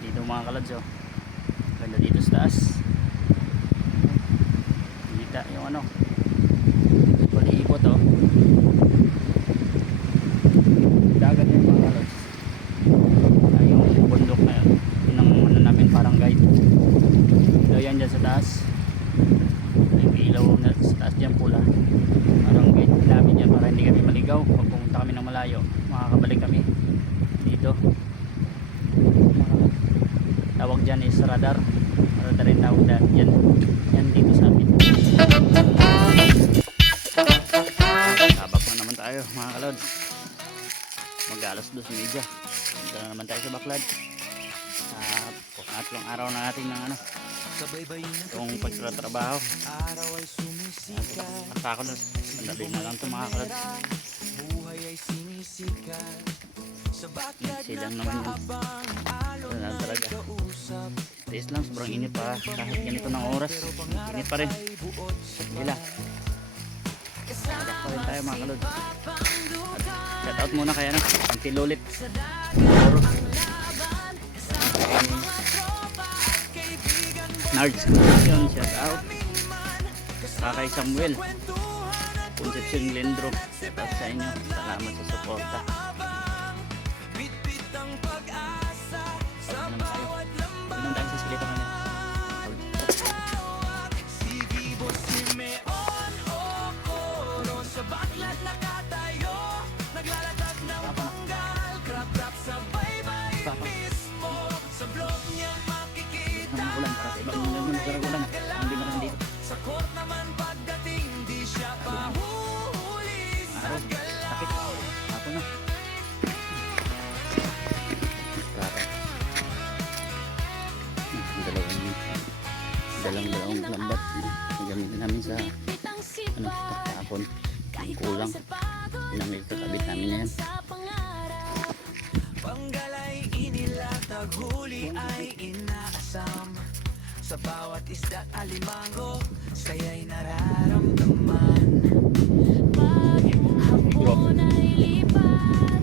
dito mga kalads, oh. Ganda dito sa taas. Kita yung ano, pag-iikot, oh. Dagat yung mga kalads. Ay, yung bundok na yun. Yun ang ano namin, parang guide. So yan dyan sa taas. Ay, may ilaw na sa taas dyan pula. Parang guide namin yan para hindi kami maligaw. Pag pumunta kami ng malayo, makakabalik kami dito. Tawag dyan is radar. Radar rin tawag dyan. Yan dito sa amin. Tabak na naman tayo mga kalods. Mag-alas 2:30. Punta na naman tayo sa Baklad. Pangatlong araw na natin ng ano, itong pagtratrabaho. Ako na, sandali na lang ito mga kalods. Silang naman yun. Ito na talaga. Tiis lang, sobrang init pa. Kahit ganito ng oras, init pa rin. Sige lang. Sabak pa rin tayo mga kalods. Shout out muna kaya na Antilulit Nards Concepcion, shout out. Kakay Samuel Concepcion Glendro, shout out sa inyo. Salamat sa suporta. Pinong tayo sa skeleta kami. Ulan para sa ibang ulan hindi man dito sa court naman pagdating di siya pahuhuli sa sakit ako na dalawang lambat gamitin namin sa ano, tapon kulang pinamit kakabit namin yan. Panggalay inilatag huli ay inaasam sa bawat isda't alimango saya'y nararamdaman pag hapon ay lipat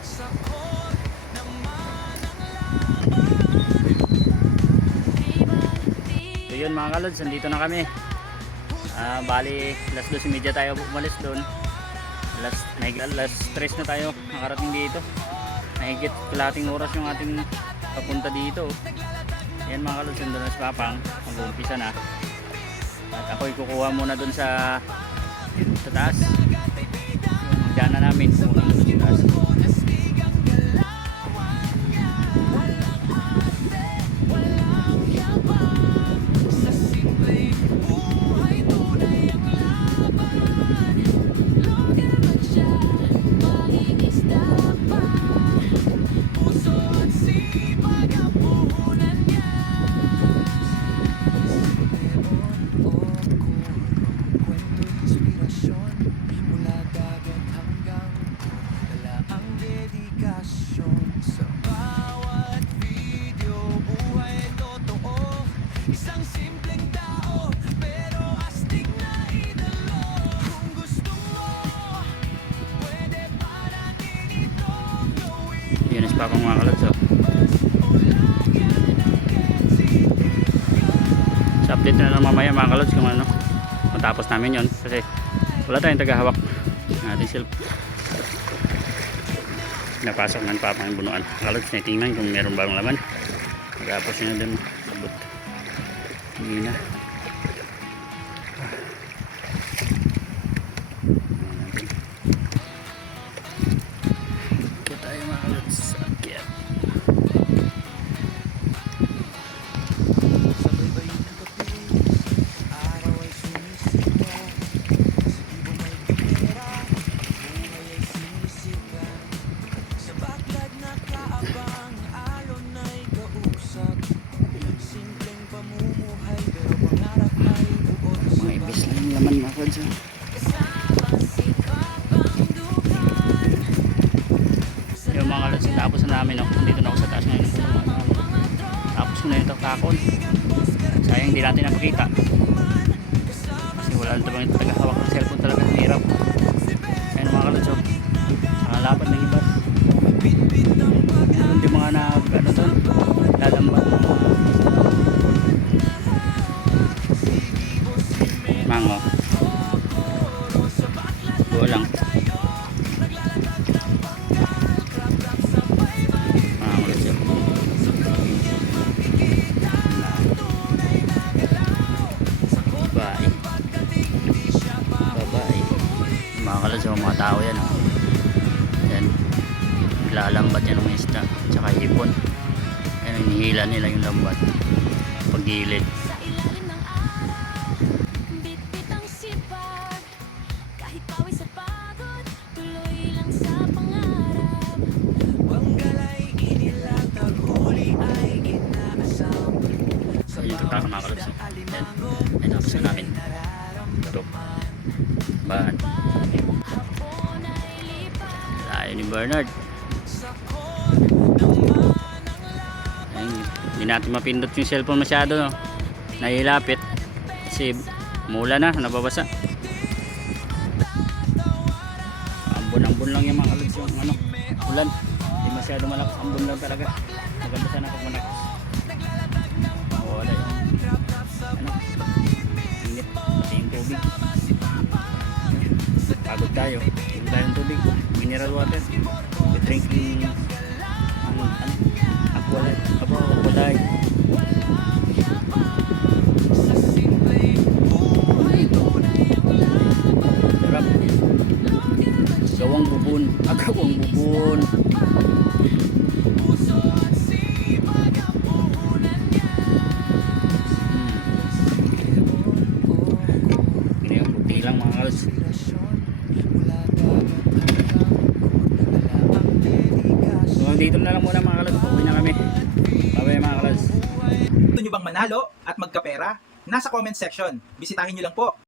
sa court naman ang laban. So yun mga kalods, nandito na kami. Bali alas 2:30 tayo umalis doon. Alas 3 na tayo nakarating dito. Mahigit kalating oras yung ating papunta dito. Yan mga kalods, doon na si Papang mag-uumpisa na. At ako'y kukuha muna doon sa taas. Yung dana namin doon sa taas. Yun is Papang mga kalods, oh. So update na lang mamaya mga kalods kung ano matapos namin yun kasi wala tayong tagahawak ng ating silp. Napasok ng Papang yung bunuan kalods, na tingnan kung meron bang laman. Tapos yun na din sabot hindi na. Yung mga kalods, tapos na namin, no? Nandito na ako sa taas ngayon. Tapos na yung takon. Sayang hindi natin napakita kasi wala na bang ito tagahawak ng cellphone, talaga hirap. Ayun mga kalods, lapad ng iba. Hindi mga nag ano doon, Malambat yan ng isda. Tsaka hipon. Ayan, hinihila nila yung lambat. Pagilid. Sa ilalim ng araw, bit-bit ang sipag. Kahit pawis at pagod, tuloy lang sa pangarap. Panggalay inilatag, huli ay inaasam. So, yung tutaka mga kalabs. Ayan. Ayan, tapos na namin. Ito. Bahan. Hapon ay lipas. Tayo ni Bernard. Ayun, hindi natin mapindot yung cellphone masyado, no? Nahilapit kasi mula na, nababasa. Ambon-ambon lang yung mga kalabs yung ano, ulan. Hindi masyado malakas, ambon lang talaga. Maganda sana pag malakas. Wala yun. Ano? Init, pati yung tubig. Pagod tayo. Hindi tayong tubig. Mineral water. We drinking aqualite. Sarap. Gawang bubon. Gawang bubon. Ngayon, buti lang mga kalos. So, dito na lang muna mga kalos. Pauwi na kami. Bye mga kalos. Gusto nyo bang manalo at magkapera? Nasa comment section. Bisitahin nyo lang po.